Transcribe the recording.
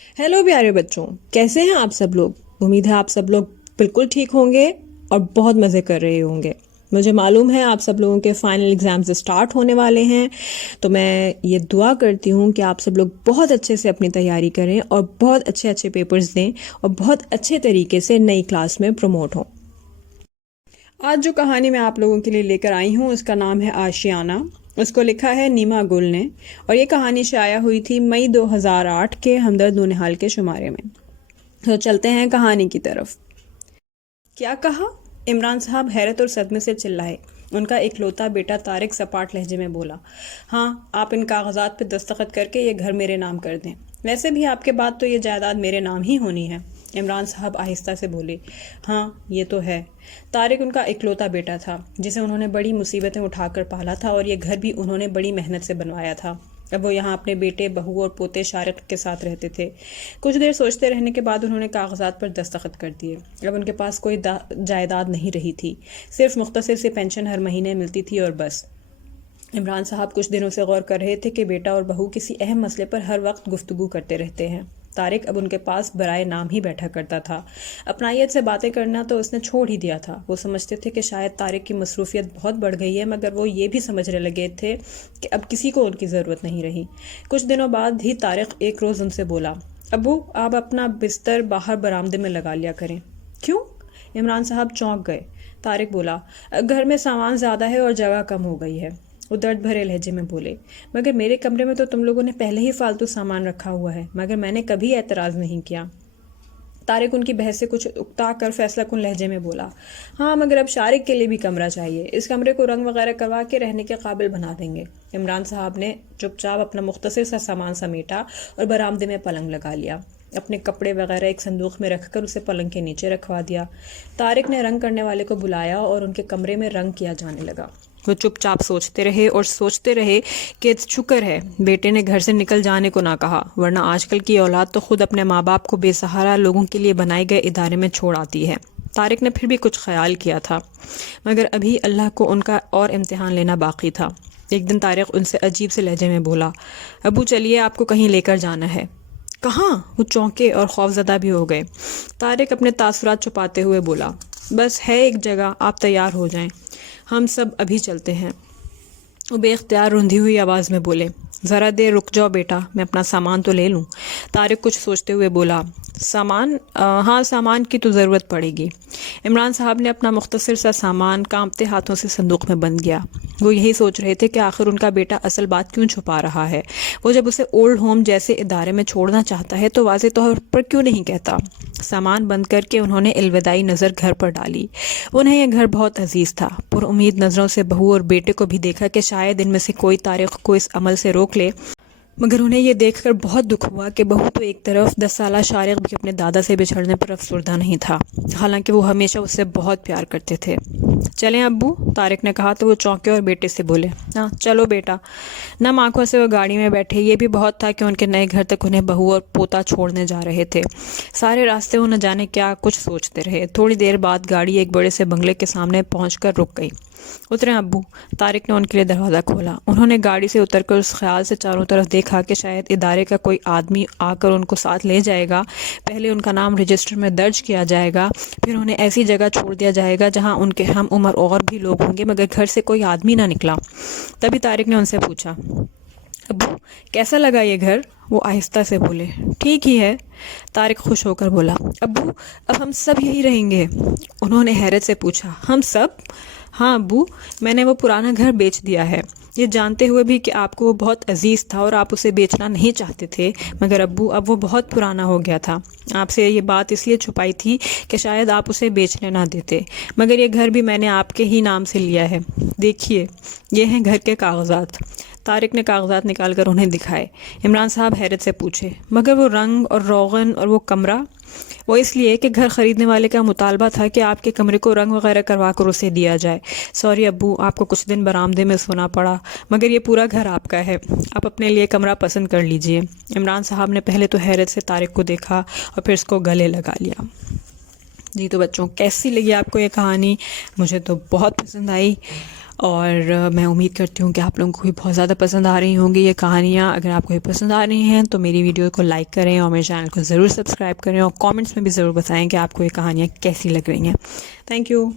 Hello प्यारे बच्चों, कैसे हैं आप सब लोग। उम्मीद है आप सब लोग बिल्कुल ठीक होंगे और बहुत मज़े कर रहे होंगे। मुझे मालूम है आप सब लोगों के फाइनल एग्ज़ाम्स स्टार्ट होने वाले हैं, तो मैं ये दुआ करती हूँ कि आप सब लोग बहुत अच्छे से अपनी तैयारी करें और बहुत अच्छे अच्छे पेपर्स दें और बहुत अच्छे तरीके से नई क्लास में प्रमोट हों। आज जो कहानी मैं आप लोगों के लिए लेकर आई हूँ उसका नाम है आशियाना। उसको लिखा है नीमा गुल ने और ये कहानी शाया हुई थी मई 2008 के हमदर्द नूनिहाल के शुमारे में। तो चलते हैं कहानी की तरफ। क्या कहा? इमरान साहब हैरत और सदमे से चिल्लाए। उनका इकलौता बेटा तारिक सपाट लहजे में बोला, हाँ, आप इन कागजात पे दस्तखत करके ये घर मेरे नाम कर दें। वैसे भी आपके बाद तो ये जायदाद मेरे नाम ही होनी है। इमरान साहब आहिस्ता से बोले, हाँ ये तो है। तारिक उनका इकलौता बेटा था जिसे उन्होंने बड़ी मुसीबतें उठाकर पाला था और ये घर भी उन्होंने बड़ी मेहनत से बनवाया था। अब वो यहाँ अपने बेटे, बहू और पोते शारिक के साथ रहते थे। कुछ देर सोचते रहने के बाद उन्होंने कागजात पर दस्तखत कर दिए। अब उनके पास कोई जायदाद नहीं रही थी, सिर्फ मुख्तसर से पेंशन हर महीने मिलती थी और बस। इमरान साहब कुछ दिनों से गौर कर रहे थे कि बेटा और बहू किसी अहम मसले पर हर वक्त गुफ्तगू करते रहते हैं। तारिक अब उनके पास बराए नाम ही बैठा करता था। अपनायत से बातें करना तो उसने छोड़ ही दिया था। वो समझते थे कि शायद तारिक की मसरूफियत बहुत बढ़ गई है, मगर वो ये भी समझने लगे थे कि अब किसी को उनकी ज़रूरत नहीं रही। कुछ दिनों बाद ही तारिक एक रोज़ उनसे बोला, अबू आप अपना बिस्तर बाहर बरामदे में लगा लिया करें। क्यों? इमरान साहब चौंक गए। तारिक बोला, घर में सामान ज़्यादा है और जगह कम हो गई है। वो दर्द भरे लहजे में बोले, मगर मेरे कमरे में तो तुम लोगों ने पहले ही फालतू सामान रखा हुआ है, मगर मैंने कभी एतराज़ नहीं किया। तारिक उनकी बहस से कुछ उकता कर फैसला कुन लहजे में बोला, हाँ मगर अब शारिक के लिए भी कमरा चाहिए। इस कमरे को रंग वगैरह करवा के रहने के काबिल बना देंगे। इमरान साहब ने चुपचाप अपना मुख्तसर सा सामान समेटा और बरामदे में पलंग लगा लिया। अपने कपड़े वगैरह एक संदूक में रखकर उसे पलंग के नीचे रखवा दिया। तारिक ने रंग करने वाले को बुलाया और उनके कमरे में रंग किया जाने लगा। वो चुपचाप सोचते रहे और सोचते रहे कि शुक्र है बेटे ने घर से निकल जाने को ना कहा, वरना आजकल की औलाद तो खुद अपने माँ बाप को बेसहारा लोगों के लिए बनाए गए इदारे में छोड़ आती है। तारिक ने फिर भी कुछ ख्याल किया था, मगर अभी अल्लाह को उनका और इम्तिहान लेना बाकी था। एक दिन तारिक उनसे अजीब से लहजे में बोला, अबू चलिए आपको कहीं लेकर जाना है। कहाँ? वो चौंके और खौफजदा भी हो गए। तारिक अपने तासुरात छुपाते हुए बोला, बस है एक जगह, आप तैयार हो जाएं, हम सब अभी चलते हैं। वो बेख्तियार रुंधी हुई आवाज़ में बोले, ज़रा देर रुक जाओ बेटा, मैं अपना सामान तो ले लूँ। तारिक कुछ सोचते हुए बोला, सामान? हाँ सामान की तो ज़रूरत पड़ेगी। इमरान साहब ने अपना मुख्तसर सा सामान कांपते हाथों से संदूक में बंद किया। वो यही सोच रहे थे कि आखिर उनका बेटा असल बात क्यों छुपा रहा है। वो जब उसे ओल्ड होम जैसे इदारे में छोड़ना चाहता है तो वाज़े तौर पर क्यों नहीं कहता। सामान बंद करके उन्होंने अलविदाई नज़र घर पर डाली। उन्हें यह घर बहुत अजीज़ था। पुरुम्मीद नज़रों से बहू और बेटे को भी देखा कि शायद इनमें से कोई तारिक को इस अमल से रोक ले, मगर उन्हें यह देखकर बहुत दुख हुआ कि बहू तो एक तरफ, 10 साला शारिक भी अपने दादा से बिछड़ने पर अफसरदा नहीं था, हालांकि वो हमेशा उससे बहुत प्यार करते थे। चलें अब्बू, तारिक ने कहा तो वो चौंके और बेटे से बोले, हाँ चलो बेटा। नम आंखों से वो गाड़ी में बैठे। ये भी बहुत था कि उनके नए घर तक उन्हें बहू और पोता छोड़ने जा रहे थे। सारे रास्ते वो न जाने क्या कुछ सोचते रहे। थोड़ी देर बाद गाड़ी एक बड़े से बंगले के सामने पहुंचकर रुक गई। उतरे अब्बू, तारिक ने उनके लिए दरवाज़ा खोला। उन्होंने गाड़ी से उतरकर उस ख्याल से चारों तरफ देखा कि शायद इदारे का कोई आदमी आकर उनको साथ ले जाएगा। पहले उनका नाम रजिस्टर में दर्ज किया जाएगा, फिर उन्हें ऐसी जगह छोड़ दिया जाएगा जहां उनके हम उम्र और भी लोग होंगे, मगर घर से कोई आदमी ना निकला। तभी तारिक ने उनसे पूछा, अब्बू कैसा लगा ये घर? वो आहिस्ता से बोले, ठीक ही है। तारिक खुश होकर बोला, अब्बू अब हम सब यही रहेंगे। उन्होंने हैरत से पूछा, हम सब? हाँ अब्बू, मैंने वो पुराना घर बेच दिया है, ये जानते हुए भी कि आपको वो बहुत अजीज़ था और आप उसे बेचना नहीं चाहते थे, मगर अब्बू अब वो बहुत पुराना हो गया था। आपसे ये बात इसलिए छुपाई थी कि शायद आप उसे बेचने ना देते, मगर ये घर भी मैंने आपके ही नाम से लिया है। देखिए ये हैं घर के कागजात। तारिक ने कागजात निकाल कर उन्हें दिखाए। इमरान साहब हैरत से पूछे, मगर वो रंग और रोगन और वो कमरा? वो इसलिए कि घर ख़रीदने वाले का मुतालबा था कि आपके कमरे को रंग वगैरह करवा कर उसे दिया जाए। सॉरी अब्बू, आपको कुछ दिन बरामदे में सोना पड़ा, मगर ये पूरा घर आपका है, आप अपने लिए कमरा पसंद कर लीजिए। इमरान साहब ने पहले तो हैरत से तारिक को देखा और फिर उसको गले लगा लिया। जी तो बच्चों, कैसी लगी आपको ये कहानी? मुझे तो बहुत पसंद आई اور میں امید کرتی ہوں کہ آپ لوگوں کو بھی بہت زیادہ پسند آ رہی ہوں گی یہ کہانیاں. اگر آپ کو یہ پسند آ رہی ہیں تو میری ویڈیو کو لائک کریں اور میرے چینل کو ضرور سبسکرائب کریں اور کامنٹس میں بھی ضرور بتائیں کہ آپ کو یہ کہانیاں کیسی لگ رہی ہیں. Thank you.